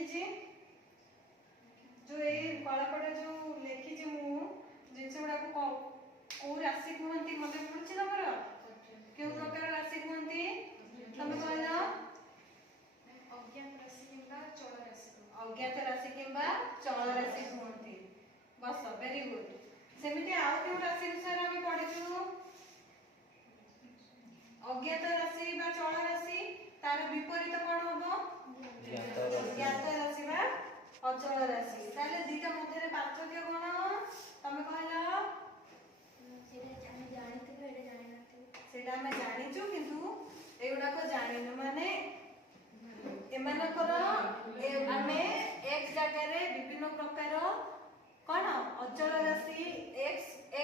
लिखी जो ए कलापटा जो लिखी मु जिनस गुड़ा को राशि कहती मत पड़ी तुम क्यों प्रकार राशि कहती तुम कहल अज्ञात राशि किंबा चल राशि अज्ञात राशि किंबा चल राशि कहती बस वेरी गुड सेमिति आउ क्यों राशि विषय हम पढ़िछु अज्ञात राशि बा चल राशि तार विपरीत कोन होबो ज्ञात राशि बा अचल राशि ताले दीटा मध्य पार्थक्य कोन तमे कहला सेटा हम जानिछु किंतु एगुडा को जानिनु माने एमानकर आमे x जगह रे विभिन्न प्रकार कोन अचल राशि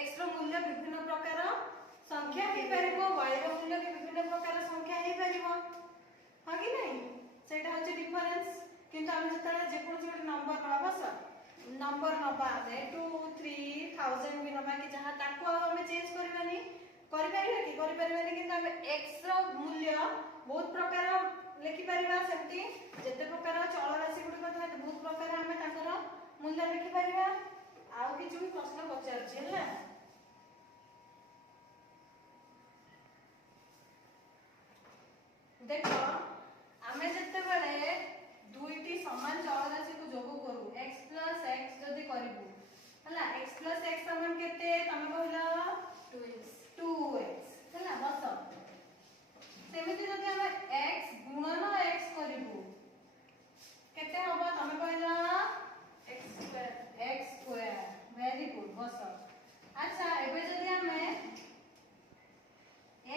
x रो मूल्य विभिन्न प्रकार संख्या हे परिबो y रो मूल्य के विभिन्न प्रकार संख्या हे परिबो हां कि नहीं सेटा होचे डिफरेंस किंतु हम जतरा जे कोन से नंबर नबा सर नंबर नबा है 2 3000 भी नबा कि जहां ताको हम चेंज करबानी करि परिबानी किंतु हम x रो मूल्य बहुत प्रकार लिखि परिबा सेमती जते प्रकार चल राशि गुडी कथा बहुत प्रकार हम ताकर मूल्य लिखि परिबा आउ कि जो प्रश्न पचार छै हला देखो आमे जते बेले दुईटी समान चल राशि को जोग करू x + x जदी करबू हला x + x समान केते तमे कहला 2x हला बस सेमिति जदी हम x गुणन x करबू केते होबो तमे कहला x स्क्वायर वेरी गुड बस अच्छा एबे जदी हमें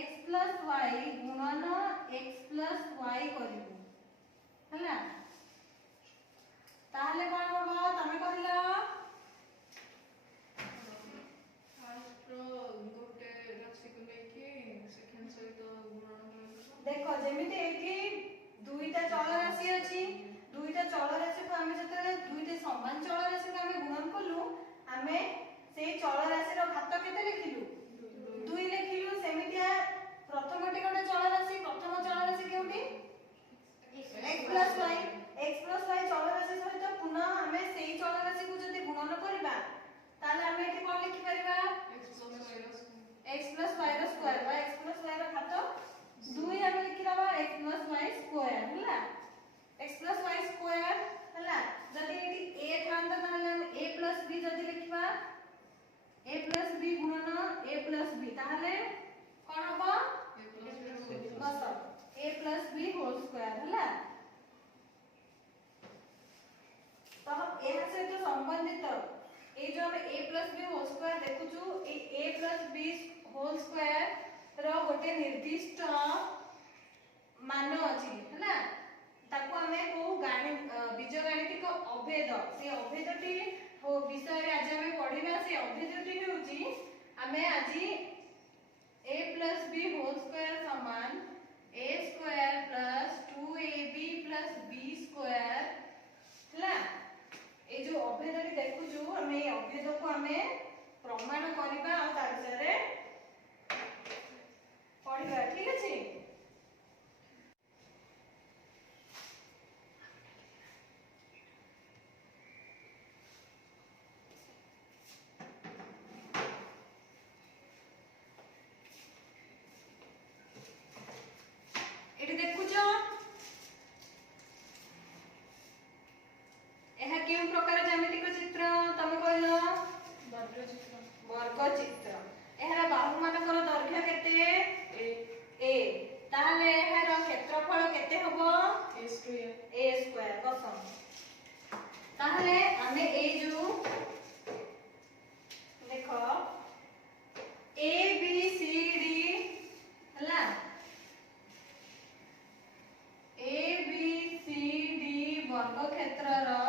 x + y गुणन x + y करबू हला ताहले कोन होबो तमे कहला फर्स्ट रो गोटे राशि को लेके सेकंड सहित गुणन करबो देखो जेमिति एठी दुईटा चल राशि अछि दुईटा चल राशि को हमें जते दुईटा समान चल राशि को हमें गुणन करलु हमें से चल राशि रो घात केते लिखिलु 2 लिखिलु सेमितिया प्रथमटी कोन चल राशि प्रथम चल राशि केउटी x + y चल राशि सहित पुनः हमें सेही चल राशि को जदी गुणन करबा ताले हमें एठी कोन लिखि परिबा x + y रो स्क्वायर बा x + y रो घात 2 हम लिखि दबा x + y स्क्वायर हला x + y स्क्वायर हला जदी एठी a थांता ताले हम a + b जदी लिखबा a + b गुणन a + b ताले कोन होबा बस a + b होल स्क्वायर हला तो एहा से तो संबंधित ए जो हम a + b होल स्क्वायर देखुछु ए a + b होल स्क्वायर रो गोटे निर्दिष्ट मान अछि हला ताको हमें को बीजगणितिक अभेद से अभेदटी हो विषय रे आज हमें पढिबा से अभेदटी होउची हमें आज a + b होल स्क्वायर समान a square + 2ab + b square हला ए जो अभेदटी देखुछु हमें ए अभेद को हमें प्रमाण करिबा आ तार विषय रे पढिबा ठीक अछि एटी देखुछो एहा केउ प्रकार ज्यामितिक चित्र तमे कहलो वर्ग चित्र एहार बाहु मानकर दैर्घ्य केते a ताहले एहार क्षेत्रफल केते होबो a स्क्वायर बस ताहले हमें ए जो देखो a b c d हला a b c d वर्ग क्षेत्र रो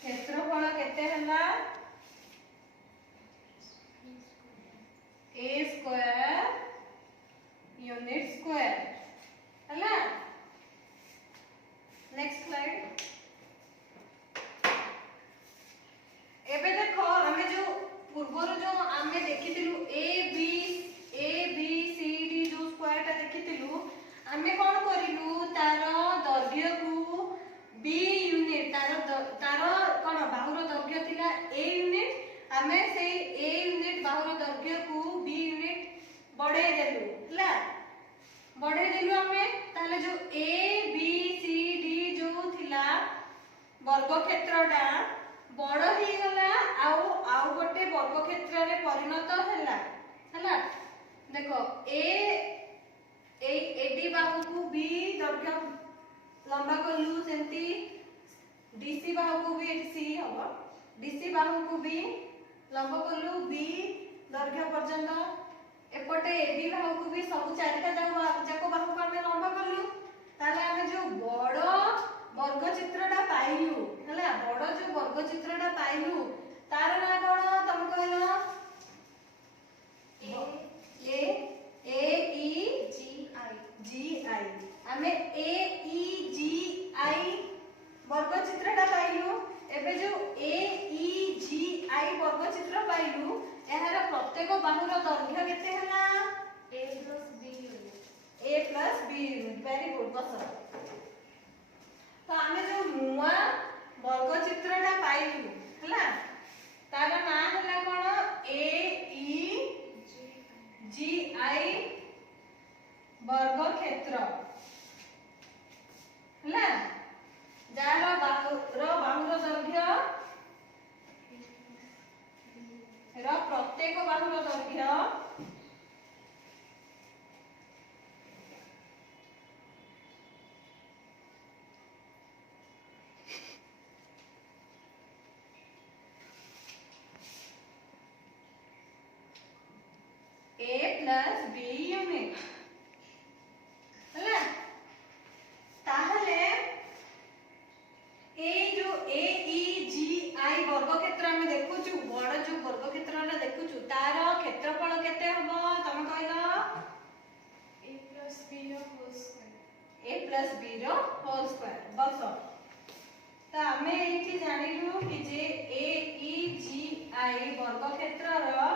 क्षेत्रफल केते हला a स्क्वायर यूनिट स्क्वायर हला नेक्स्ट स्लाइड एबे देखो हमें जो पूर्व जो हमें देखिथिलु a b c d जो स्क्वायर ता देखि आमे से ए यूनिट बाहुर दैर्घ्य को बी यूनिट बढ़ाई देलु हला बढ़ाई देलु आमे ताले जो ए बी सी डी जो थिला वर्ग क्षेत्रटा बड़ ही गला आउ गोटे वर्ग क्षेत्र रे परिणत हला हला देखो एडी बाहु को बी दैर्घ्य लंबा कलु सेंती डीसी बाहु को भी सी हबो डीसी बाहु को भी लंबा कलु बी दैर्घ्य पर्यंत एपटे एबी बाहु को भी सब चारिटा जाको बाहु को हमें लंबा कलु ताले हमें जो बड़ वर्ग चित्रटा पाइलु हला बड़ जो वर्ग चित्रटा पाइलु तार ना कोन तम कहलो ए ई जी आई हमें ए ई जी आई वर्ग चित्रटा पाइलु एबे जो ए ई जी आई वर्ग चित्र पाइलु एहार प्रत्येक बाहुर दैर्घ्य केते हला a plus b unit very good बस तो आमे जो मुआ वर्ग चित्रटा पाइलु हला तार ना हला कोन ए ई जी आई वर्ग क्षेत्र हला जार बाहुर दैर्घ्य प्रत्येक बाहुर दैर्घ्य a plus b यूनिट हला ताहले ए जो ए ई जी आई वर्ग क्षेत्र हम देखुछु बड़ जो वर्ग क्षेत्र रे देखुछु तार क्षेत्रफल केते हबो तम कहलो a plus b रो whole square a plus b रो होल स्क्वायर बस तो हमें एठी जानिलु कि जे ए ई जी आई वर्ग क्षेत्र रो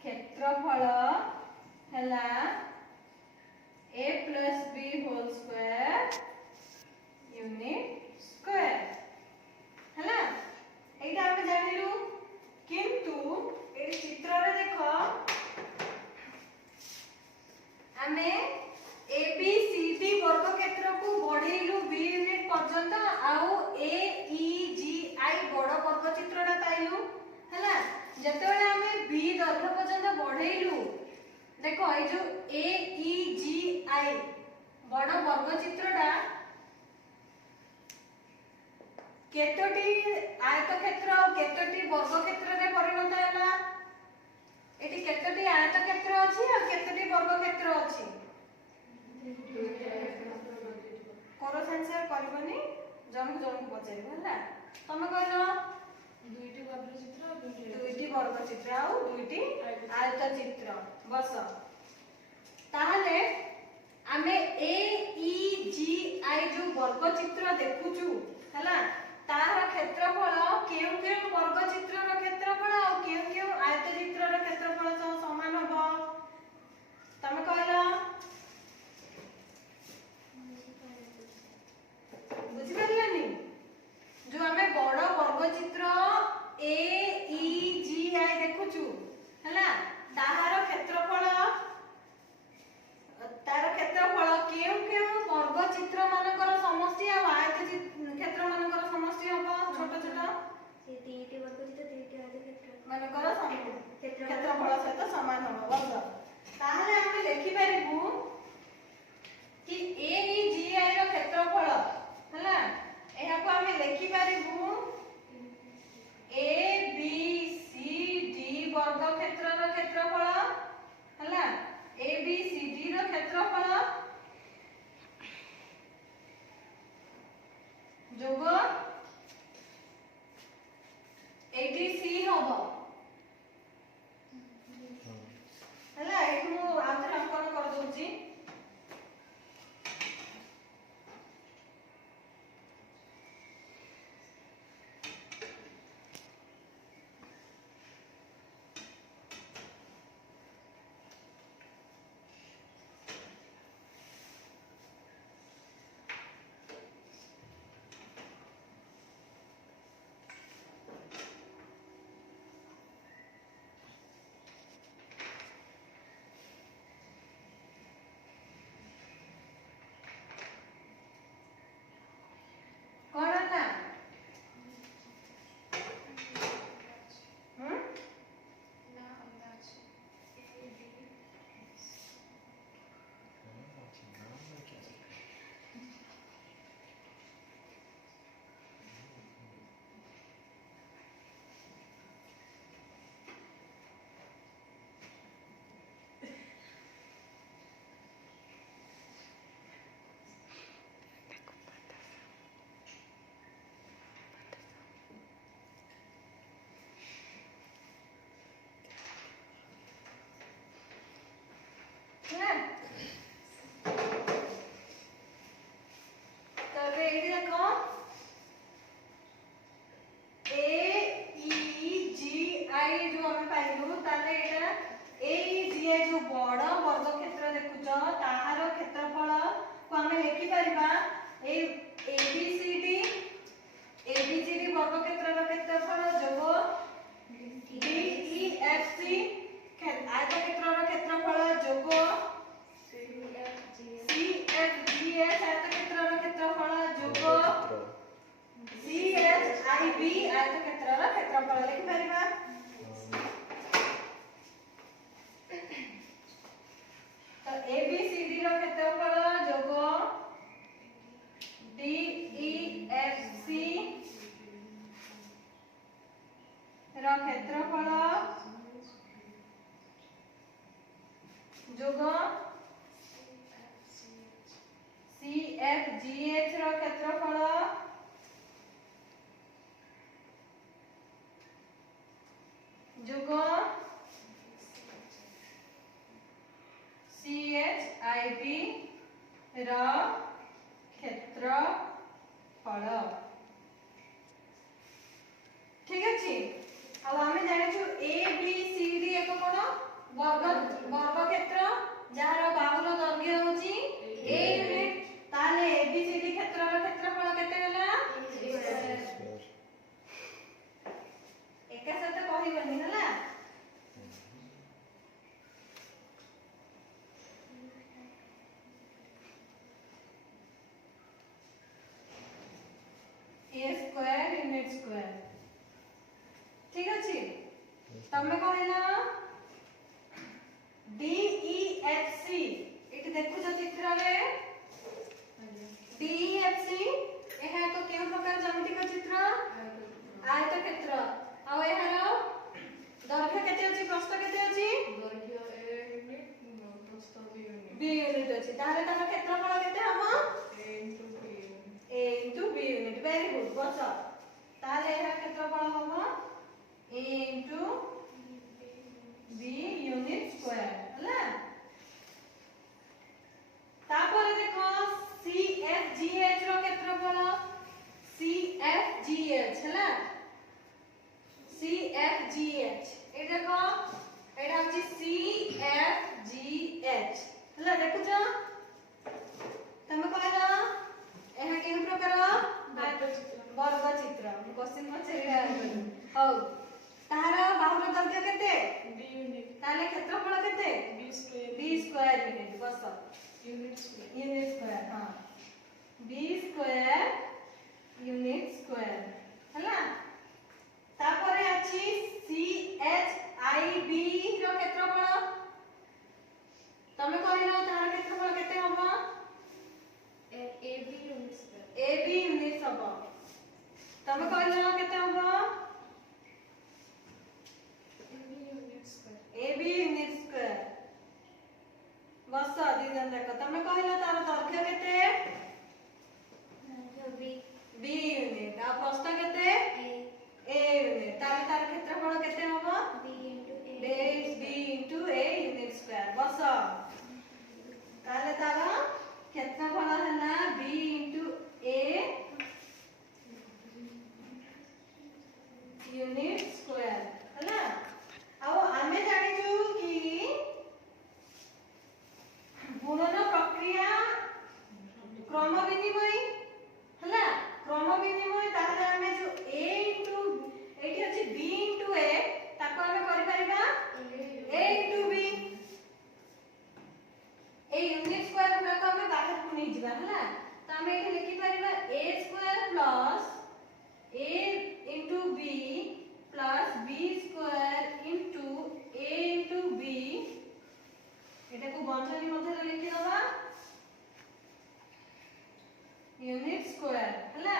क्षेत्रफल हला a plus b whole square unit square हला एटा हम जानिलु किंतु ए चित्र रे देखो हमें a b c d वर्ग क्षेत्र को बढ़ेलु b यूनिट पर्यंत आउ a e g i बड़ वर्ग चित्रटा पाइलु हला जतबेले हमें b दैर्घ्य पर्यंत बढ़ेलु देखो ए जो a e g i बड़ वर्ग चित्रटा केतोटी आयत क्षेत्र और केतोटी वर्ग क्षेत्र रे परिणत हैला एटी केतोटी आयत क्षेत्र अछि और केतोटी वर्ग क्षेत्र अछि कोरो आंसर करबनी जन जन को पचाइबो हैला तमे कहलो दुईटी वर्ग चित्र और दुईटी वर्ग चित्र और दुईटी आयत चित्र बस ताहले आमे ए ई जी आई जो वर्ग चित्र देखुछु हैला तार क्षेत्रफल केउ केउ वर्ग चित्रर क्षेत्रफल और केउ केउ आयत चित्रर क्षेत्रफल सह समान हबो तमे कहलो बुझि पारिलानी जो हमें बड़ वर्ग चित्र ए ई जी आई देखुछु हैला ताहार क्षेत्रफल केउ केउ वर्ग चित्र मानकर समष्टि और आयत क्षेत्र मानकर समष्टि हबो छोट छोट ये तीनटी वर्ग चित्र तीनटी आयत क्षेत्र मानकर क्षेत्रफल सहित ताहार क्षेत्रफल को आम लिखिपर एबीसीडी वर्ग क्षेत्र क्षेत्रफल जोग डीईएफसी आयतक्षेत्र क्षेत्रफल जोग सीएफजीएच आयतक्षेत्र क्षेत्रफल जोग सीएचआईबी आयतक्षेत्र क्षेत्रफल लिखिपर तो एबीसीडी रो क्षेत्रफल जोग डीईएफसी रो क्षेत्रफल जोग सीएफजीएच रो क्षेत्रफल जोग सीएचआईबी रो क्षेत्रफल ठीक अछि। अब आमे जानिछु ए बी सी डी एक कोन वर्ग क्षेत्र जार बाहुर दैर्घ्य होची a यूनिट ताले ए बी सी डी क्षेत्रर क्षेत्रफल केते होला एका साथ कहबनी हला a स्क्वायर यूनिट स्क्वायर ठीक अछि। तमे कहला डीईएफसी एटी देखु जो चित्र रे डीईएफसी एहा तो केउ प्रकार ज्यामितिक चित्र आयतक्षेत्र आ एहार दैर्घ्य केते अछि प्रस्थ केते अछि दैर्घ्य a यूनिट प्रस्थ b यूनिट अछि तारे तार क्षेत्रफल केते हबो a into b unit very good बस तारे एहा क्षेत्रफल हबो a into b unit square हला तापर देखो CFGH रो क्षेत्रफल CFGH हला CFGH ए देखो एटा होची CFGH हला देखु छ तमे कहला एहा केन प्रकार वर्ग चित्र क्वेश्चन पछरे हौ तार बाहुर दैर्घ्य केते b यूनिट ताले क्षेत्रफल केते b स्क्वायर यूनिट बस यूनिट स्क्वायर हां b स्क्वायर यूनिट स्क्वायर हला तापरे अछि CHIB रो क्षेत्रफल तमे कहलो तार क्षेत्रफल केते हबो ab unit square AB unit हबो तमे कहलो केते हबो AB यूनिट स्क्वायर बस दी जन देखो तमे कहलो तार दैर्घ्य केते b यूनिट आ प्रस्थ केते a यूनिट तार क्षेत्रफल केते हबो b into a unit square बस ताले तार क्षेत्रफल हला b into a unit square हला आउ आमे जानिछु कि गुणन प्रक्रिया क्रम विनिमय हला क्रम विनिमय ताले आमे जो a into एठी अछि b into a ताको आमे करि परिबा a into b ए यूनिट स्क्वायर गुडा को आमे बाहर को नै जिबा हला त आमे एठी लिखि परिबा a square plus a into b plus b square into a into b एटा को बंधनी मध्य लिखि दबा यूनिट स्क्वायर हला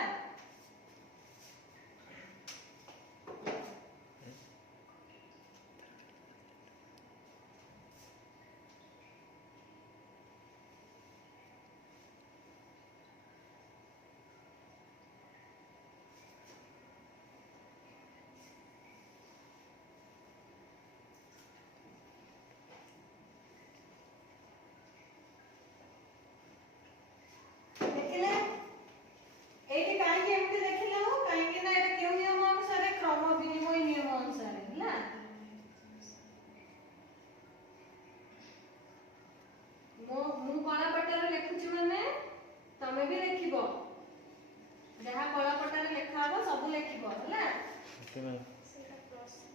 ପଟାରେ ଲେଖୁଛି ମାନେ ତମେ ବି ଲେଖିବ, ଯାହା କଳା ପଟାରେ ଲେଖା ହବ ସବୁ ଲେଖିବ ହେଲା। Okay ma'am. ସେଇଟା ପ୍ରଶ୍ନ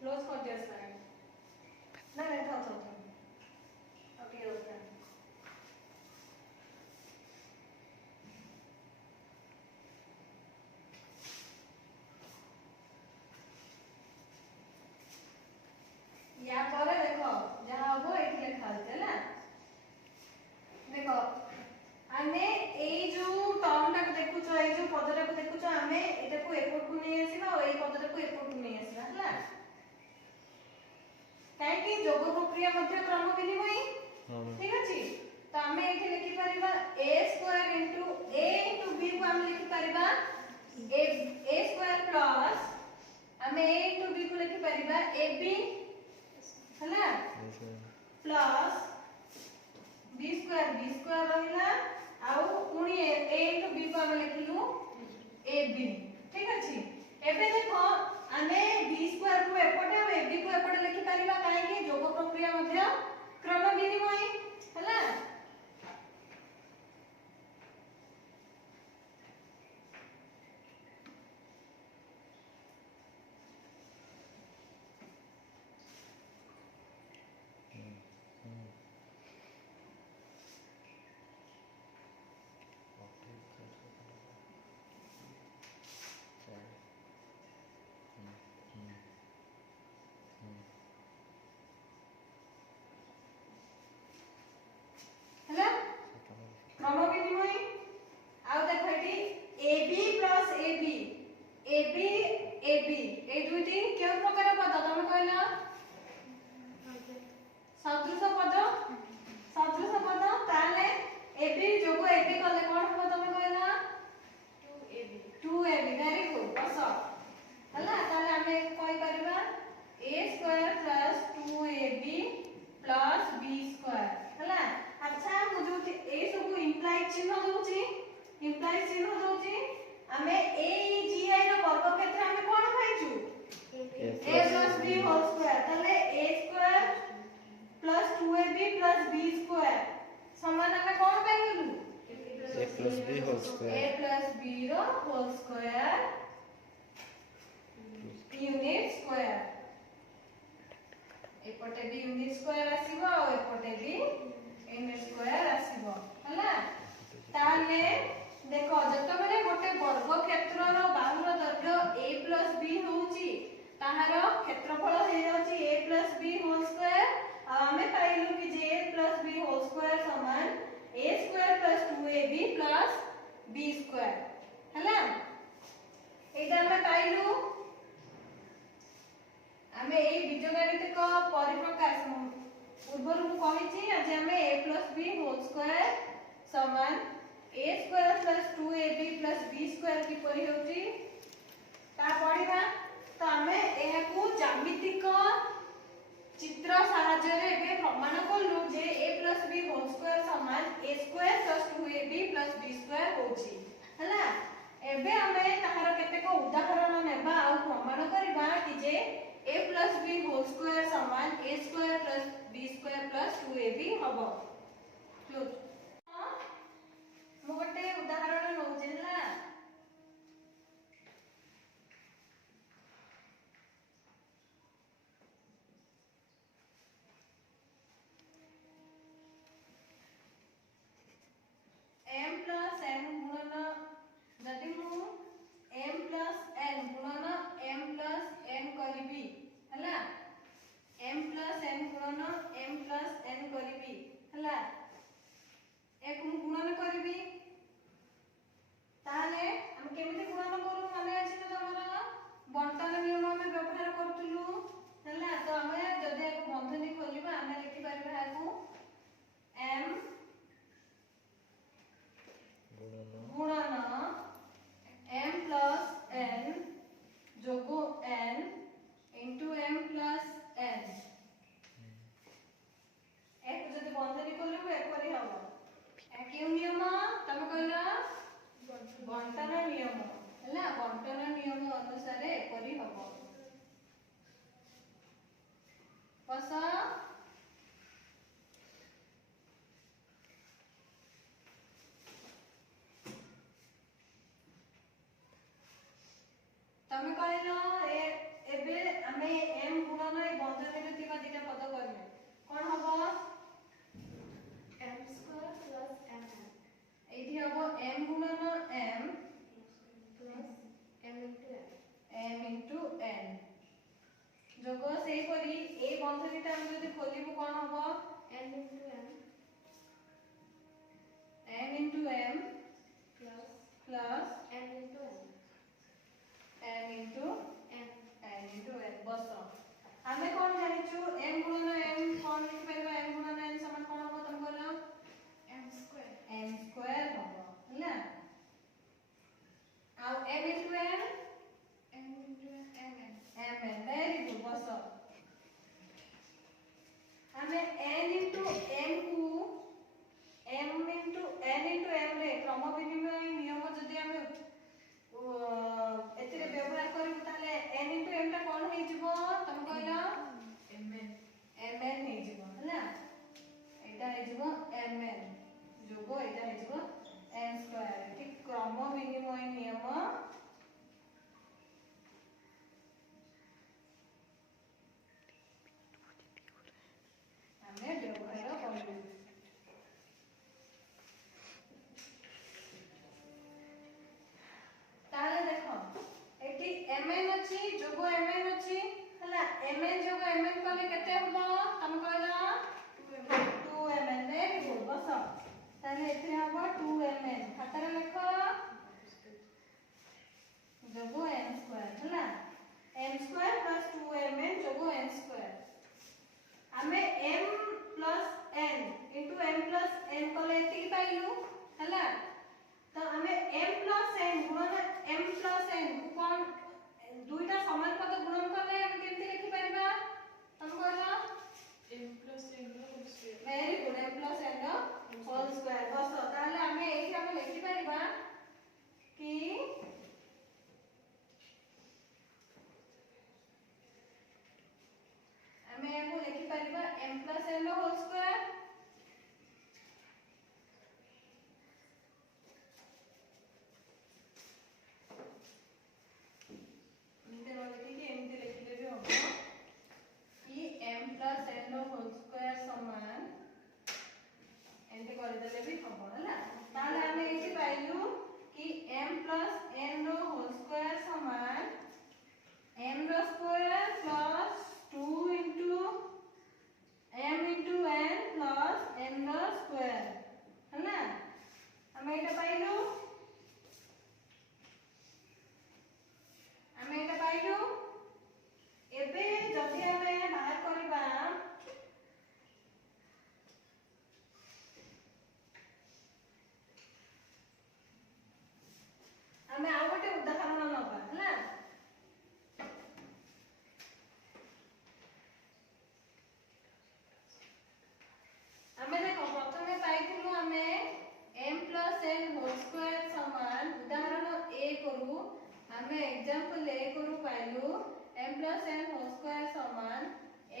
क्लोज कर दिया स्लाइड। नहीं नहीं था अब ये होता है। या पर देखो जहां हबो एठी लिखा होते ना, देखो आमे ए जो टर्म टाको देखुछो, ए जो पदटा को देखुछो, आमे एटा को एपटू नै आसीबा और ए पदटा को एपटू नै आसीबा हला। काहे कि जोग प्रक्रिया मध्य क्रम विनिमय हाँ मैम। ठीक अछि। तो आमे एठी लिखि परिबा a स्क्वायर a b को हम लिखि परिबा a स्क्वायर प्लस आमे a b को लिखि परिबा ab हला yes ma'am. Plus b square रहिला आउ पुनी a b को हम लिखिलु ab ठीक अछि। एबे देखो आमे b स्क्वायर को एपटे और ab को एपटे लिखि परिबा काहे कि जोग प्रक्रिया मध्य क्रम विनिमय हला। हला क्रम विनिमय आउ देखो एटी ab प्लस ab ए दुईटी केउ प्रकार पद तमे कहला सदृश पद ताले ab जोगो ab कले कोन हो तमे कहला 2ab वेरी गुड बस हला। ताले हमें कहि परिबा a square plus 2ab plus b square हला। अच्छा मु जो ए सब इंप्लाइड चिन्ह दउची हमें a gi रो वर्ग क्षेत्र हमें कोन पाइछु a plus b whole square. ताले a square plus 2ab plus b square समान हमें कोन पाइलु A plus B whole a square plus b रो होल स्क्वायर यूनिट स्क्वायर। एपटे भी यूनिट स्क्वायर आसीबो और एपटे भी यूनिट स्क्वायर आसीबो हला। ताले देखो जत बेले गोटे वर्ग क्षेत्र रो बाहुर दैर्घ्य a प्लस b होउची ताहार क्षेत्रफल हे जाउची a plus b whole square आ हमें पाइलु कि जे a plus b whole square समान a square plus 2ab plus b square हला। एटा हमें पाइलु हमें ए बीजगणितिक परिप्रकाश पूर्वर मु कहिची आज हमें a plus b whole square समान a square plus 2ab plus b square की परि होची ता पढिबा। तो हमें एहा को ज्यामितिक चित्र साहाय्य रे बे प्रमाण करलु जे a plus b whole square समान a square plus 2ab plus b square होची हला। एबे हमें ताहार केतेक उदाहरण नेबा आ प्रमाण करबा कि जे a plus b whole square समान a square plus b square plus 2ab हबो। क्लोज मु गोटे उदाहरण नउचे हला। m प्लस n गुणन जदि मु m प्लस n गुणन m प्लस n करिबी हला m प्लस n गुणन m प्लस n करिबी हला। যোগ এটা ହେଇଯିବ n স্কয়ার ঠিক ক্রম বিনিময় নিয়ম ଆମେ ବ୍ୟବହାର କରିବୁ। ताले देखो एटी mn अछि जोग mn अछि हला mn जोग mn कले केते हबो हम कहला 2mn वेरी गुड बस ताले एथिरे हबो 2mn खातारे लिखो जोग n स्क्वायर हला n स्क्वायर प्लस 2mn जोग n स्क्वायर हमें m plus n into m plus n कले एति पाइलु हला तो हमें m प्लस n गुणन m प्लस n कोन दुईटा समान पद गुणन करले हम केमति लिखि परबा हम कहला m plus n ର whole square very good m plus n रो होल स्क्वायर बस ताले हमें एठी हम लिखि परबा कि हमें एको लिखि परबा m प्लस n रो होल स्क्वायर होल स्क्वायर समान एंटे कर देले भी हबो हला ताले हमें एठी पाइलु कि m प्लस n रो होल स्क्वायर समान m रो square plus 2 into m into n plus n रो स्क्वायर हला हमें एटा पाइलु एबे जदि हमें बाहर करबा हमें आ गोटे उदाहरण नबा हला हमें देखो प्रथमे पाइथिलु हमें m plus n whole square समान उदाहरण a करू हमें एग्जांपल a करू पाइलु m plus n whole square समान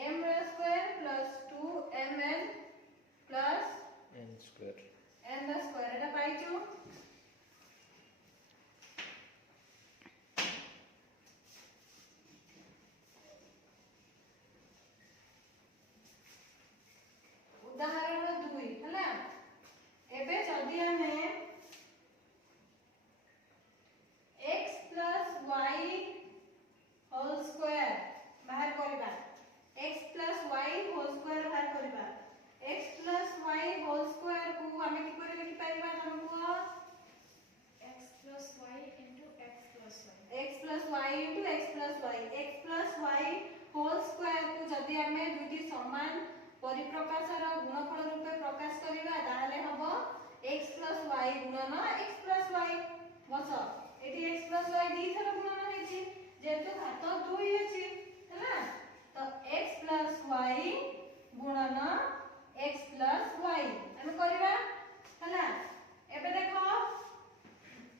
m रो square plus 2mn plus n square n रो स्क्वायर एटा पाइछु उदाहरण 2 हला एबे जदि हमें x plus y whole square बाहर करबा x plus y whole square बाहर करबा x plus y whole square को हमें की करे लिखि पाइबा हमको x plus y into x plus y x plus y into x plus y x plus y whole square को जदि हमें दुटी समान परिप्रकाशर गुणफल रूपे प्रकाश करिबा ताले हबो x plus y गुणन x plus y बस एटी x plus y दी थर गुणन हेछि जेतु घात 2 अछि हैना तो x plus y गुणन x plus y हम करिबा हैना एबे देखो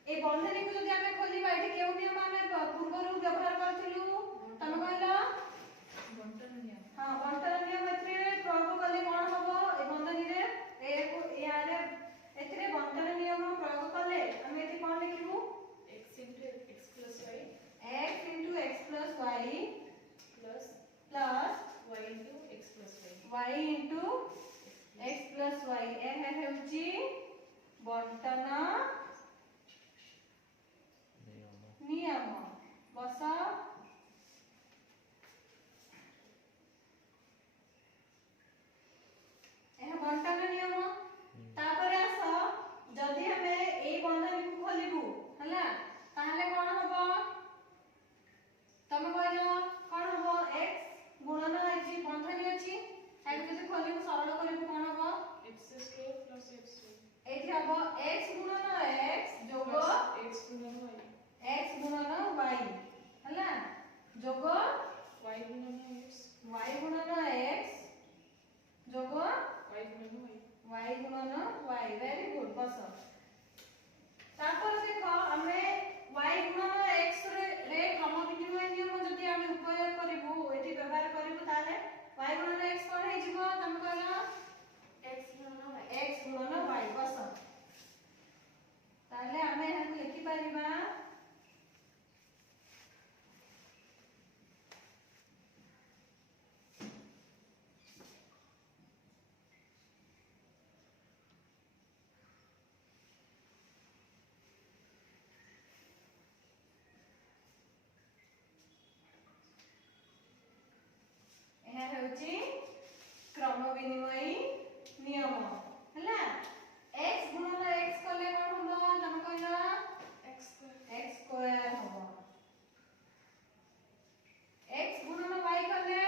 ए बंधनी को जदि हमें खोलिबा एटी केउ नियम हमें पूर्वरु व्यवहार करथिलु तमे कहला बंटन नियम हां बंटन नियम एथिरे प्रयोग कले कोन हबो ए बंधनी रे ए को यारे एथिरे बंटन नियम प्रयोग कले हम एथि कोन लिखिबु x into x plus y x into x plus y plus plus y into x plus y y into x plus y ए हेउची बंटन नियम बस एह बंटन नियम तापर आस जदि हमें ए बंधनी को खोलिबु हला ताहले कोन हबो तमे कहलो कोन हबो x गुणन अछि बंधनी अछि आ जदि खोलिबु सरल करिबु कोन हबो x square plus x square एठी हबो x गुणन x जोग x गुणन y x गुणन y हला जोग y गुणन x y गुणन x जोग y गुणन y y गुणन y वेरी गुड बस तापर देखो हमें y गुणन x रे क्रम विनिमय नियम जदि हम उपयोग करिबु एठी व्यवहार करिबु ताले y गुणन x कोन हे जिवो हम कहला x गुणन y x गुणन y बस होची क्रम विनिमयी नियम हैला। x गुणन x कले कोन हबो तम कहला x x स्क्वायर हबो। x गुणन y कले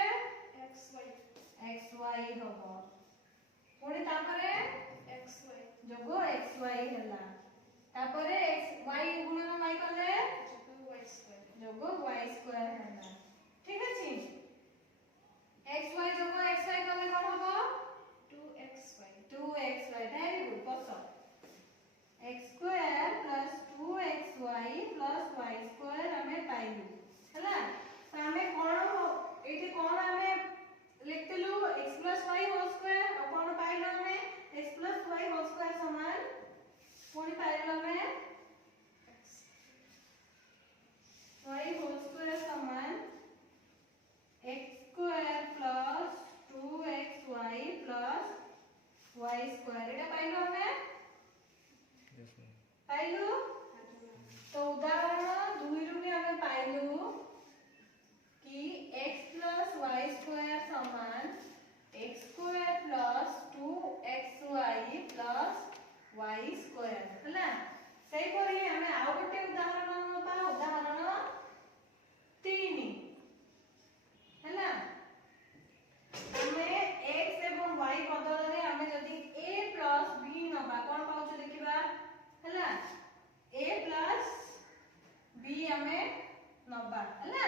xy हबो। पुणी तापरे xy जोगो xy हैला। तापरे y गुणन y कले जोगो y स्क्वायर हैला। ठीक अछि। xy जोगो xy कले कोन हबो 2xy वेरी गुड बस x square plus 2xy plus y square हमें पाइलु हैला। तो हमें कोन एठी कोन हमें लिखतलु x plus y whole square और कोन पाइलु हमें x plus y whole square समान पुणी पाइलु हमें y होल स्क्वायर समान x square plus 2xy plus y square एटा पाइलु हमें Yes, ma'am. पाइलु। तो उदाहरण 2 रु भी हमें पाइलु कि x प्लस y स्क्वायर समान x square plus 2xy plus y square हैला। सही परी हमें आउ गोटे उदाहरण नबा उदाहरण 3 हैला। हमें x एवं y बदल रे हमें जदी a प्लस b नबा कोन पाउछ देखिबा हैला। a प्लस b हमें नबा हैला।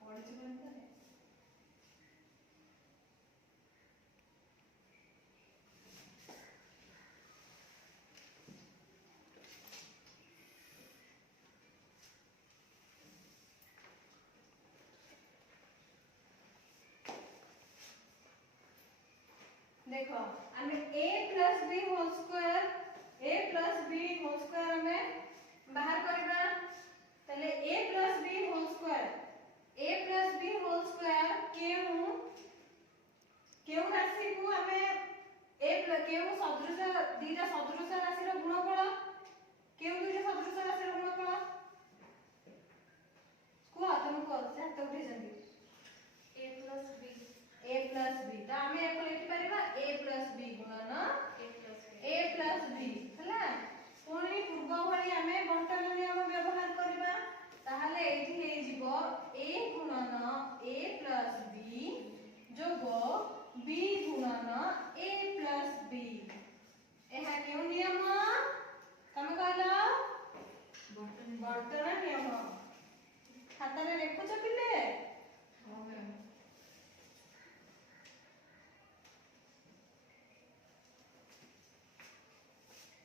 पढ़ि जीवन करे देखो हमें a plus b whole square हमें बाहर करबा तले a plus b whole square केउ राशि को हमें केउ सदृश दीटा सदृश राशि रो गुणफल केउ दीटा सदृश राशि रो गुणफल को तुम को से तो उठी जंदी a प्लस b तो हमें एको लिखि परिबा a प्लस b गुणन a प्लस b हला। पुणी पूर्व भली हमें बंटन नियम व्यवहार करबा ताहाले एठी हे जिवो a गुणन a प्लस b जोगो b गुणन a प्लस b एहा केउ नियम तमे कहला बंटन नियम खाता रे लिखुछ पिले हां मैम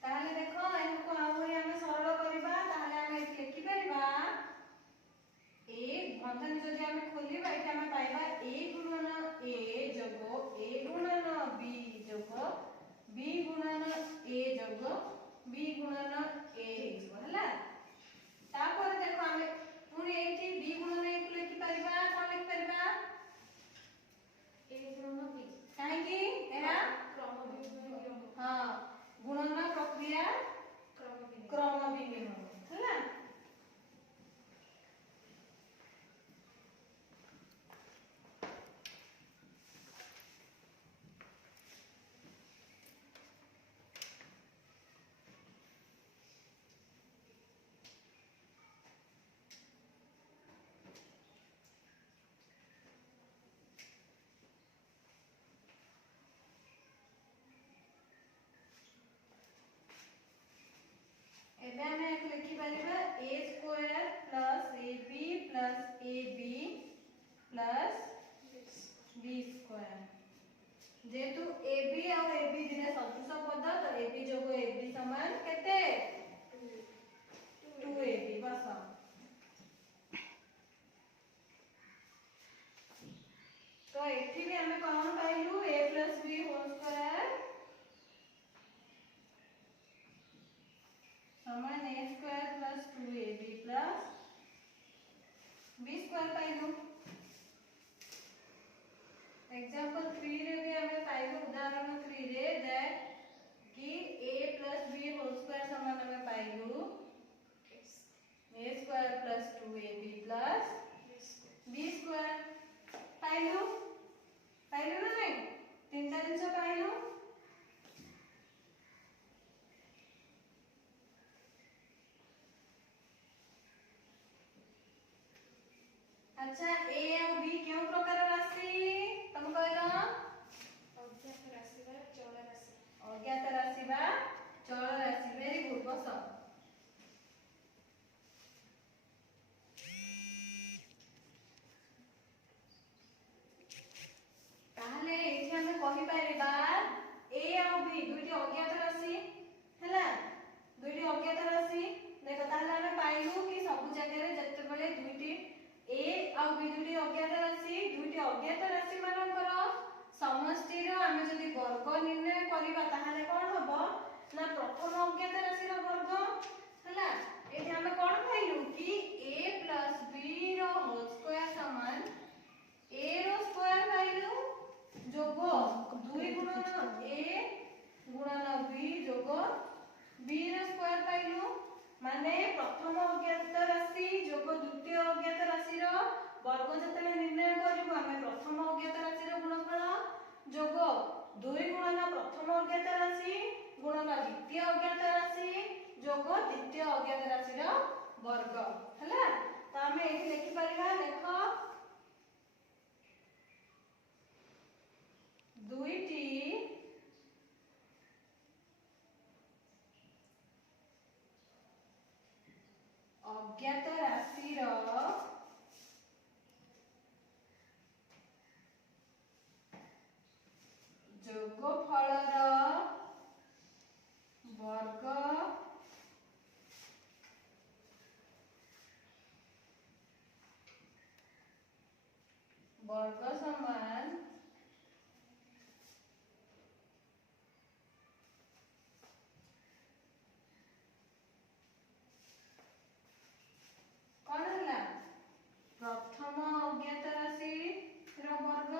ताहले देखो एनको आउरी हमें सरल करबा ताहले हमें लिखि परिबा a बंधन जदि हमें खोलिबा एटा हमें पाइबा a गुणन a जोगो a गुणन b जोगो b गुणन a जोगो b गुणन a हेजो हला। तापर देखो हमें पुणी एठी b गुणन a को लिखि परिबा कोन लिखि परिबा a गुणन b काहे कि एहा क्रम विनिमय नियम हां गुणन प्रक्रिया क्रम विनिमय हला। एबे हमें एक लिखि परिबा a square plus ab plus ab plus b square जेतु ab और ab दिने सदृश पद तो ab जोगो ab समान केते 2ab बस। तो एठी भी हमें कोन पाइलु a plus b whole square समान a square plus 2ab plus b square पाइलु। एग्जांपल 3 रे भी हमें पाइलु उदाहरण 3 रे दैट कि a plus b whole square समान हमें पाइलु a स्क्वायर अच्छा ए ଆଉ b କେଉଁ ପ୍ରକାର ରାଶି ତମେ କହିଲ? ଅଜ୍ଞାତ ରାଶି ବା ଚଳ ରାଶି। ଅଜ୍ଞାତ ରାଶି ବା ଚଳ ରାଶି। ଭେରି ଗୁଡ ବସ। ତାହେଲେ ଏଠି ଆମେ କହିପାରିବା a ଆଉ b ଦୁଇଟି ଅଜ୍ଞାତ ରାଶି ହେଲା, ଦୁଇଟି ଅଜ୍ଞାତ ରାଶି। ଦେଖ ତାହେଲେ ଆମେ ପାଇଲୁ କି ସବୁ ଜାଗାରେ ଯେତେବେଳେ ଦୁଇଟି a ଆଉ b ଦୁଇଟି ଅଜ୍ଞାତ ରାଶି, ଦୁଇଟି ଅଜ୍ଞାତ ରାଶି ମାନଙ୍କର ସମଷ୍ଟିର ଆମେ ଯଦି ବର୍ଗ ନିର୍ଣ୍ଣୟ କରିବା ତାହେଲେ କଣ ହବ ନା ପ୍ରଥମ ଅଜ୍ଞାତ ରାଶିର ବର୍ଗ ହେଲା। ଏଠି ଆମେ କଣ ପାଇଲୁ କି a plus b ର ହୋଲ ସ୍କ୍ୱାର ସମାନ a ର ସ୍କ୍ୱାର ପାଇଲୁ ଯୋଗ 2 ଗୁଣନ a ଗୁଣନ b ଯୋଗ b ର ସ୍କ୍ୱାର ପାଇଲୁ, ମାନେ ପ୍ରଥମ ଅଜ୍ଞାତ ରାଶି ଯୋଗ ଦ୍ୱିତୀୟ ଅଜ୍ଞାତ ରାଶିର ବର୍ଗ ଯେତେବେଳେ ନିର୍ଣ୍ଣୟ କରିବୁ ଆମେ ପ୍ରଥମ ଅଜ୍ଞାତ ରାଶିର ଗୁଣଫଳ ଯୋଗ 2 ଗୁଣନ ପ୍ରଥମ ଅଜ୍ଞାତ ରାଶି ଗୁଣନ ଦ୍ୱିତୀୟ ଅଜ୍ଞାତ ରାଶି ଯୋଗ ଦ୍ୱିତୀୟ ଅଜ୍ଞାତ ରାଶିର ବର୍ଗ ହେଲା। ତ ଆମେ ଏଠି ଲେଖି ପାରିବା, ଲେଖ ଦୁଇଟି ଅଜ୍ଞାତ ରାଶିର ଯୋଗଫଳର ବର୍ଗ ସମାନ କଣ ହେଲା ପ୍ରଥମ ଅଜ୍ଞାତ ରାଶିର ବର୍ଗ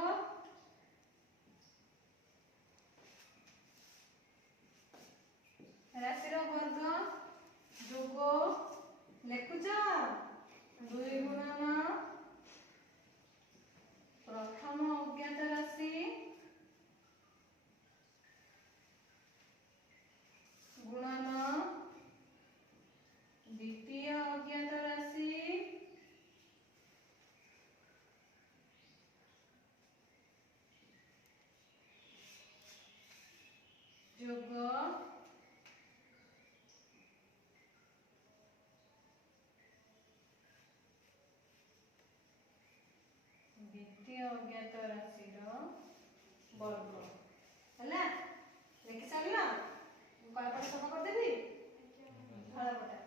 ରାଶିର ବର୍ଗ ଯୋଗ ଲେଖୁଛ 2 ଗୁଣନ ପ୍ରଥମ ଅଜ୍ଞାତ ରାଶି ଗୁଣନ ଦ୍ୱିତୀୟ ଅଜ୍ଞାତ ରାଶି ଯୋଗ ଦ୍ୱିତୀୟ ଅଜ୍ଞାତ ରାଶିର ବର୍ଗ ହେଲା। ଲେଖି ସାରିଲ? ମୁଁ କଳାପଟା ସଫା କରିଦେବି? କଳାପଟା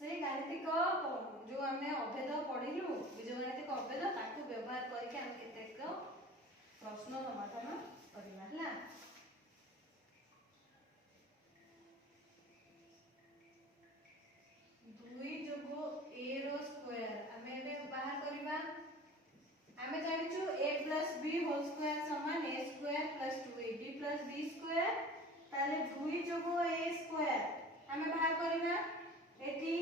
ସେଇ ଗାଣିତିକ ଯୋଉ ଆମେ ଅଭେଦ ପଢିଲୁ ବୀଜଗାଣିତିକ ଅଭେଦ ତାକୁ ବ୍ୟବହାର କରିକି ଆମେ କେତେକ ପ୍ରଶ୍ନ ସମାଧାନ କରିବା ହେଲା। ଦୁଇ ଯୋଗ a ର ସ୍କ୍ୱାର ଆମେ ଏବେ ବାହାର କରିବା। ଆମେ ଜାଣିଛୁ a plus b whole square ସମାନ a square plus 2ab plus b square, ତାହେଲେ 2 ଯୋଗ a square ଆମେ ବାହାର କରିବା। ଏଠି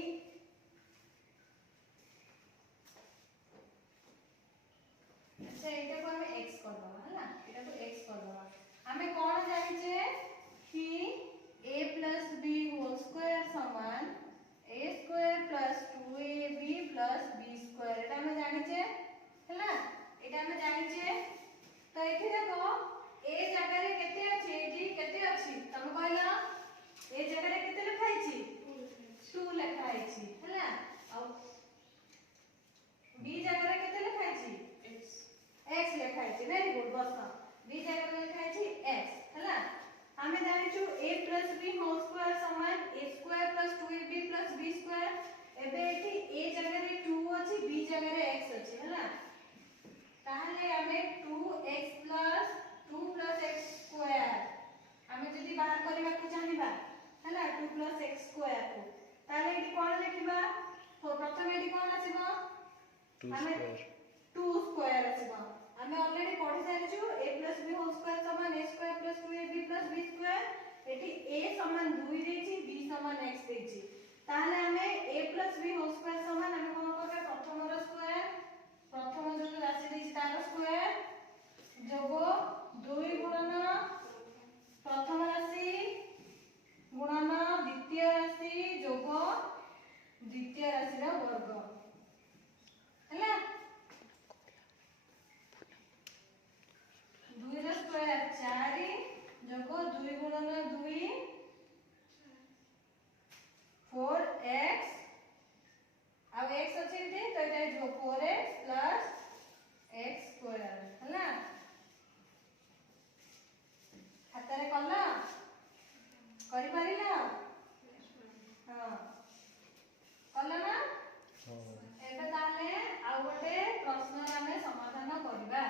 ଆଚ୍ଛା ଏଟାକୁ ଆମେ x କରିଦବା ହେଲା, ଏଟାକୁ x କରିଦବା। ଆମେ କଣ ଜାଣିଛେ कि a plus b whole square समान a square plus 2ab plus b square এটা ଆମେ ଜାଣିଛେ ହେଲା, এটা ଆମେ ଜାଣିଛେ। ତ ଏଠି ଦେଖ a ଜାଗାରେ କେତେ ଅଛି, ଏଠି କେତେ ଅଛି ତମେ କହିଲ? a ଜାଗାରେ କେତେ ଲେଖା ହେଇଛି? 2 ଲେଖା ହେଇଛି ହେଲା, ଆଉ b ଜାଗାରେ କେତେ ଲେଖା ହେଇଛି? x ଲେଖା ହେଇଛି। ଭେରି ଗୁड ବସ। b ଜାଗାରେ ଲେଖା ହେଇଛି x ହେଲା। ଆମେ ଜାଣିଛୁ a plus b whole square समान a square plus 2ab plus b square। ଏବେ ଏଠି a ଜାଗାରେ 2 ଅଛି, b ଜାଗାରେ x ଅଛି ହେଲା। ତାହେଲେ ଆମେ 2x plus 2 plus x square ଆମେ ଯଦି ବାହାର କରିବାକୁ ଚାହିଁବା ହେଲା 2 plus x square କୁ, ତାହେଲେ ଏଠି କଣ ଲେଖିବା? ପ୍ରଥମେ ଏଠି କଣ ଆସିବ? 2 ଆମେ square 2 square ଆସିବ। ଆମେ ऑलरेडी पढ़ी सारिछु a plus b whole square समान a square plus 2ab plus b square। एठी a समान 2 देछि, b समान x देछि, ताहले हमें a plus b whole square समान हम कोन करबे? प्रथम रो स्क्वायर, प्रथम जो राशि देछि तार स्क्वायर जोगो 2 गुणन प्रथम राशि गुणन द्वितीय राशि जोग द्वितीय राशि वर्ग है 2 रो स्क्वायर 4 जोग 2 गुणन 2 4x अब x अछि एठी तो एटा जो 4x plus x square हला हातरे कला करि पारिला हां कला ना हाँ एबे ताले आ गोटे प्रश्न हमें समाधान करबा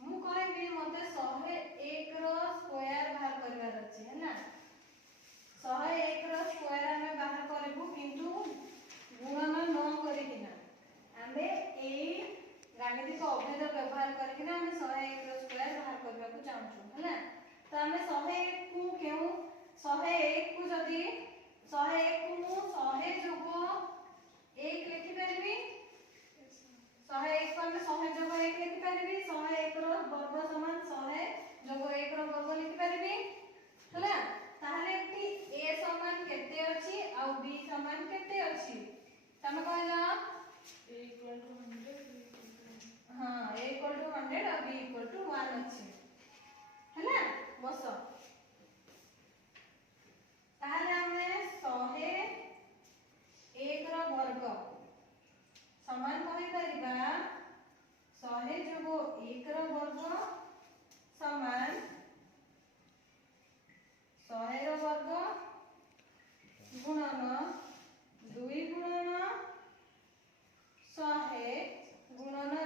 मु कहबी मते 101 रो स्क्वायर बाहर करबार अछि है ना 101 रो स्क्वायर हमें बाहर करबू किंतु गुणन न करिकिना हमें ए गाणितिक अभेद व्यवहार करिकिना हमें 101 रो स्क्वायर बाहर करबा को चाहूछु है ना तो हमें 101 को केउ 101 को जदी 101 को मु 100 जोग 1 लिखि परबी 101 को हमें 100 जोग 1 लिखि परबी 101 रो वर्ग समान 100 जोग 1 रो वर्ग लिखि परबी हला ताहले एटी a समान केते अछि आ b समान केते अछि तमे कहला A equal to 100, B equal to 100. हां a इक्वल टू 100 और b इक्वल टू 1 अछि हला बस ताहले हमें 101 रो वर्ग समान कहि परिबा 100 जोग 1 रो वर्ग समान 100 रो वर्ग गुणन 2 गुणन 100 गुणन 1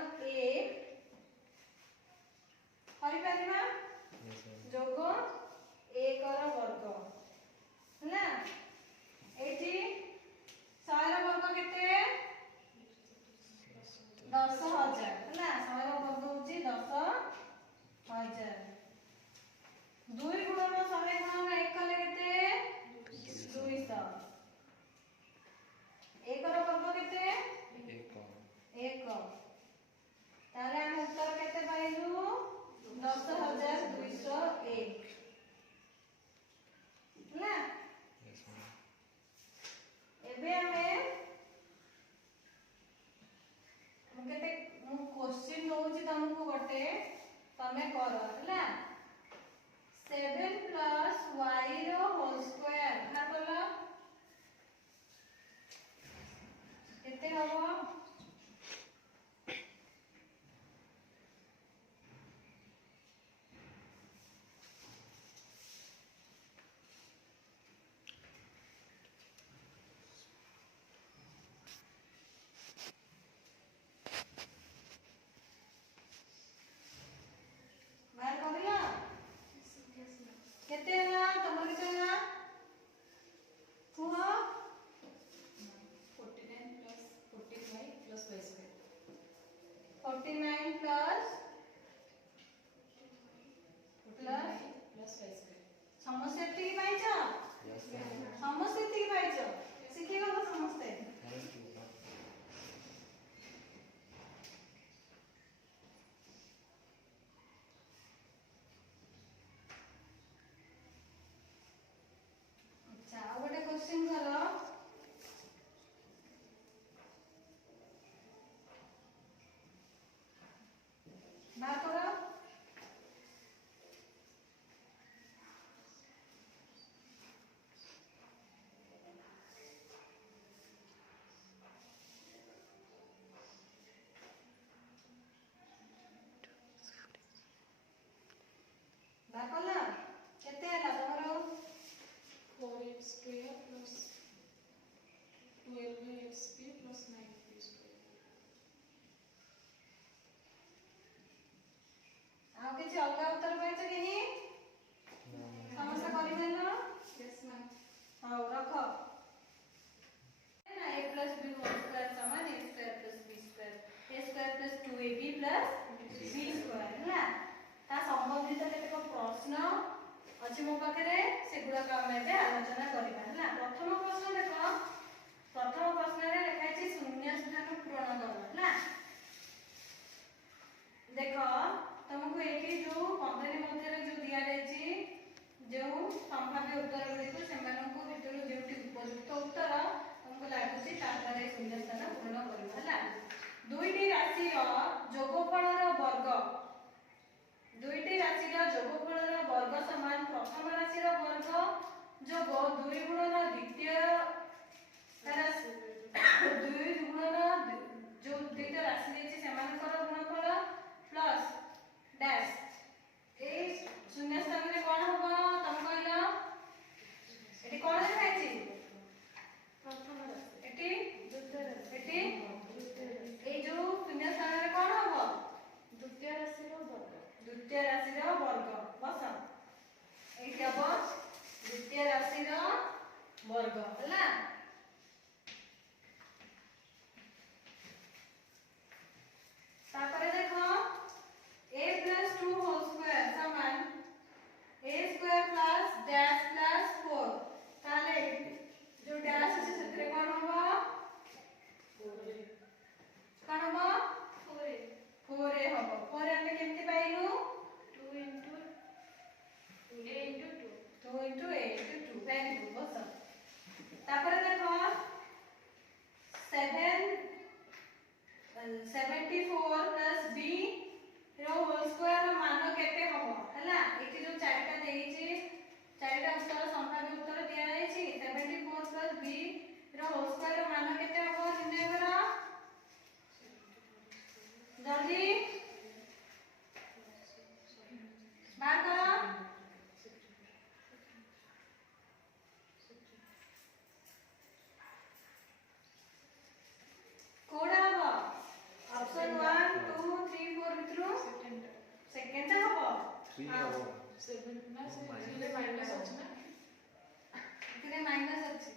करि परिबा yes ma'am जोग 1 रो वर्ग हला एठी 100 रो वर्ग केते 10000 हला 100 रो वर्ग होची 10000 2 गुणन 100 गुणन 1 कले केते 200 1 रो वर्ग केते एक 1 ताले हम उत्तर केते पाइलु 10201 हला yes ma'am एबे हमें केते मु क्वेश्चन दोउची तुमको गोटे तमे करो हला 7 plus y रो होल स्क्वायर बाहर करला केते हबो बाहर करला केते ना तमर केते ना कुह 49 plus 45 plus y square. 49 plus 49 plus y square. समस्या एतिकी पाइछ yes ma'am समस्या एतिकी पाइछ शिखि गलो समस्ते thank you ma'am अच्छा आ गोटे क्वेश्चन करो बाहर करो बाहर करला केते हला तमरो 4x square plus 12xp plus 9p square. आ किछि अलगा उत्तर पाइछ कि नी no ma'am समस्या करि देलो Yes, ma'am. हां रखो ना a plus b whole square समान a square plus b square a square plus 2ab plus b square ଅଛି ମୋ ପାଖରେ ସେଗୁଡାକ ଆମେ ଏବେ ଆଲୋଚନା କରିବା ହେଲା। ପ୍ରଥମ ପ୍ରଶ୍ନ ଦେଖ, ପ୍ରଥମ ପ୍ରଶ୍ନରେ ଲେଖା ହେଇଛି ଶୂନ୍ୟ ସ୍ଥାନ ପୂରଣ କର ହେଲା। ଦେଖ ତମକୁ ଏଇଠି ଯୋଉ 15 ମଧ୍ୟରେ ଯୋଉ ଦିଆଯାଇଛି ଯୋଉ ସମ୍ଭାବ୍ୟ ଉତ୍ତର ଗୁଡ଼ିକୁ ସେମାନଙ୍କୁ ଭିତରୁ ଯେଉଁଠି ଉପଯୁକ୍ତ ଉତ୍ତର ତମକୁ ଲାଗୁଛି ତା ଦ୍ୱାରା ଏ ଶୂନ୍ୟ ସ୍ଥାନ ପୂରଣ କରିବ ହେଲା। ଦୁଇଟି ରାଶିର ଯୋଗଫଳର ବର୍ଗ, ଦୁଇଟି ରାଶିର ଯୋଗଫଳର ବର୍ଗ ସମାନ ପ୍ରଥମ ରାଶିର ବର୍ଗ ଯୋଗ 2 ଗୁଣନ ଦ୍ୱିତୀୟ ରାଶି 2 ଗୁଣନ ଯୋଉ ଦୁଇଟା ରାଶି ଦେଇଛି ସେମାନଙ୍କର ଗୁଣଫଳ ପ୍ଲସ୍ ଡ୍ୟାଶ। এই শূন্য স্থাନରେ କ'ଣ ହବ ତମେ କହିଲ? ଏଠି କ'ଣ ଲେଖା ହେଇଛି? ପ୍ରଥମ ରାଶି ଏଠି ଦ୍ୱିତୀୟ ରାଶି ଏଠି ଦ୍ୱିତୀୟ ରାଶି এই ଯୋଉ ଶୂନ୍ୟ ସ୍ଥାନରେ କ'ଣ ହବ? ଦ୍ୱିତୀୟ ରାଶିର ବର୍ଗ ଦ୍ୱିତୀୟ ରାଶିର ବର୍ଗ ବସ। ଏଇଠି ହବ ଦ୍ୱିତୀୟ ରାଶିର ବର୍ଗ ହେଲା। ତାପରେ ଦେଖ a plus 2 whole square समान a square plus dash plus 4 ताले जो dash আছে ସେଥିରେ କ'ଣ ହବ? କ'ଣ ହବ? 4a ହବ। 4 ଆମେ କେମିତି ପାଇଲୁ? 2 into a into 2 2 into a into 2 very good ବସ। ତାପରେ ଦେଖ 74 plus b ର whole square ର ମାନ କେତେ ହବ ହେଲା। ଏଠି ଯୋଉ ଚାରିଟା ଦେଇଛି ଚାରିଟା ଉତ୍ତର ସମ୍ଭାବ୍ୟ ଉତ୍ତର ଦିଆଯାଇଛି 74 plus b ର whole square ର ମାନ କେତେ ହବ ନିର୍ଣ୍ଣୟ କର ଜଲ୍ଦି ବାହାର କର। କୋଉଟା ହବ? ଅପସନ 1 2 3 4 ଭିତରୁ ସେକେଣ୍ଡ ହବ। 3 ହବ। 7 ନା ସେ ମାଇନସ୍ ଅଛି ନା ଏଥିରେ ମାଇନସ ଅଛି।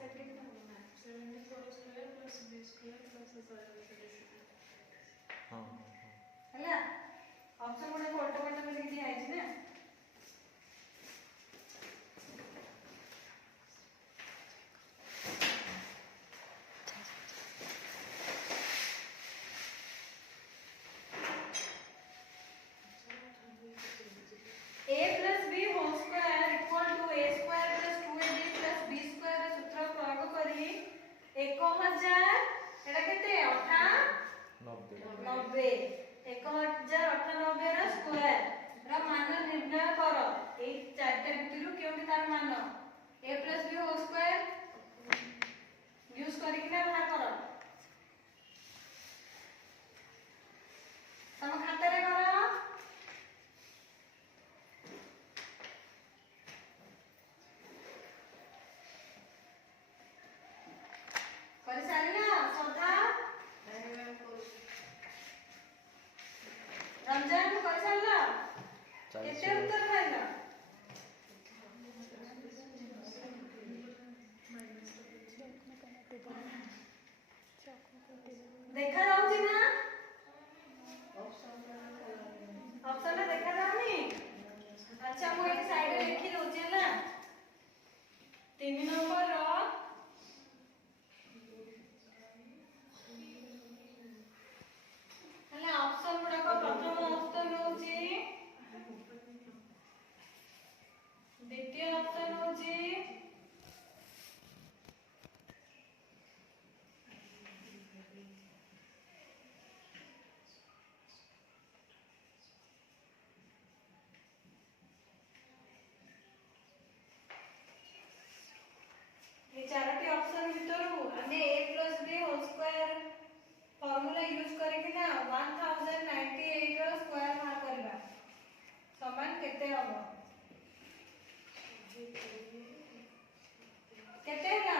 ସେକେଣ୍ଡ ହବ ନା 74 square plus b square plus 136 ହଁ ହେଲା। ଅପସନ ଗୁଡା ଓଲଟା ପାଲଟା କରିକି ଦିଆ ହେଇଛି ନା। a plus b whole square equal to a square plus 2ab plus b square ର ସୂତ୍ର ପ୍ରୟୋଗ କରି 1000 ଏଟା କେତେ 90 1098 ର ସ୍କୋୟାର ର ମାନ ନିର୍ଣ୍ଣୟ କର। ଏଇ ଚାରିଟା ଭିତରୁ କେଉଁଠି ତାର ମାନ a plus b whole square use କରିକି ନା ବାହାର କର। ତମ ଖାତାରେ କର। କରି ସାରିଲା ଶ୍ରଦ୍ଧା ରଞ୍ଜନ କରି ସାରିଲା? କେତେ ଉତ୍ତର ପାଇଲ? ଦେଖା ଯାଉଛି ନା? ଅପସନ ଦେଖା ଯାଉନି? ଆଚ୍ଛା ମୁଁ ଏଠି ସାଇଡରେ ଲେଖି ଦଉଛି ହେଲା। 3 ନମ୍ବର ହେଲା ଅପସନ ଗୁଡାକ ପ୍ରଥମ ଅପସନ ହଉଛି ଦ୍ୱିତୀୟ ଅପସନ ହଉଛି এই চারটি অপশন ভিতরু আমি a plus b whole square formula use କରିକି ନା 1098 ର ସ୍କୋୟାର ବାହାର କରିବା ସମାନ କେତେ ହବ? କେତେ ହେଲା?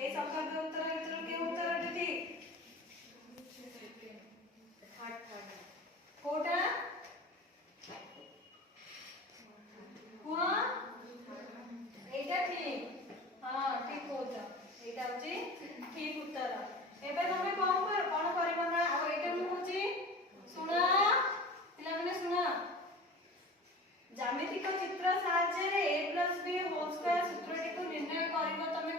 এই সম্ভাব্য উত্তর ভিতରୁ কেଉଁ ଉତ୍ତରଟି ଠିକ? কোটা କୁହ? এইটা ঠিক। ହଁ ଠିକ କହୁଛ। এইটা হচ্ছে चित्र साहाଯ୍य a + b होल स्क्वायर सूत्रटी को निर्णय करिवो तमे